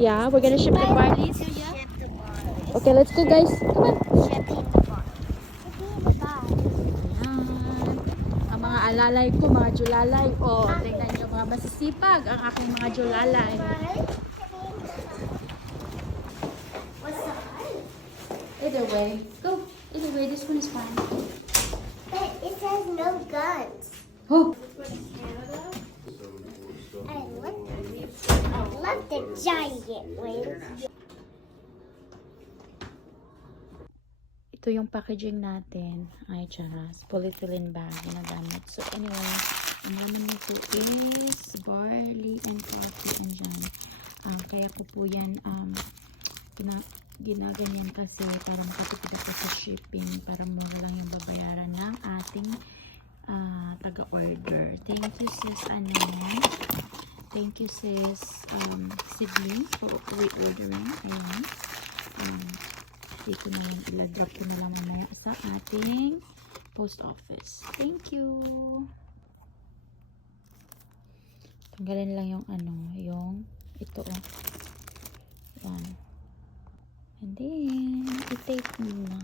Yeah, we're gonna ship the barley. Ship the barley. Okay, let's go, guys. Come on. Shipping the barley. Shipping the barley. Ayan. Ang mga alalay ko, mga julalay. Oh, tingnan nyo, mga masisipag ang aking mga julalay. What's the height? Either way. Go. Either way, this one is fine. But it has no guns. Oh. I love the giant wings. Ito yung packaging natin. Ay, charas. Polyethylene bag. Ginagamit. So, anyway, ang naman nito is barley and coffee. Andyan. Kaya ko po yan ginaganyan kasi para makatipid ako sa shipping. Para mura lang yung babayaran ng ating taga-order. Thank you, sis Anon. Thank you, sis Sydney, for reordering. Ayan. Dito na yung iladrop ko na lang mamaya sa ating post office. Thank you. Tanggalin lang yung yung ito Yan. And then, i-tape muna.